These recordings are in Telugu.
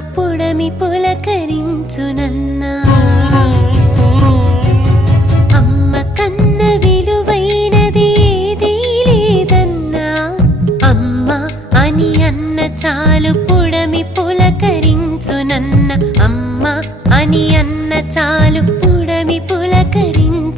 పుడమి పులకరించునన్నా అమ్మ కన్న విలువైనది ఏదీ లేదన్నా. అమ్మ అని అన్న చాలు పుడమి పులకరించునన్న అమ్మ అని అన్న చాలు పుడమి పులకరించు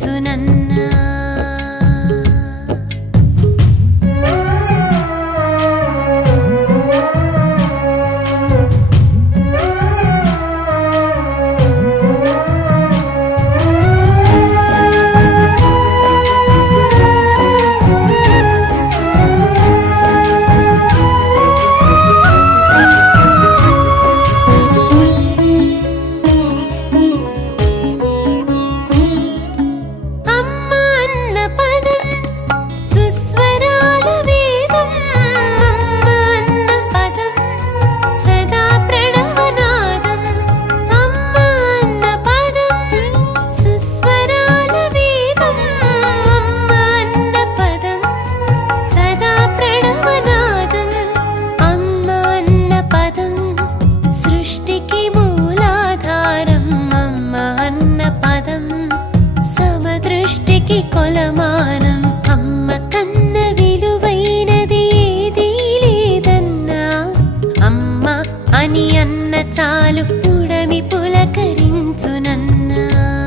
మూలాధారం అమ్మ అన్న పదం. సమదృష్టికి కొలమానం అమ్మ కన్న విలువైనది ఏదీ లేదన్నా. అమ్మ అని అన్న చాలు పుడమి పులకరించునన్నా.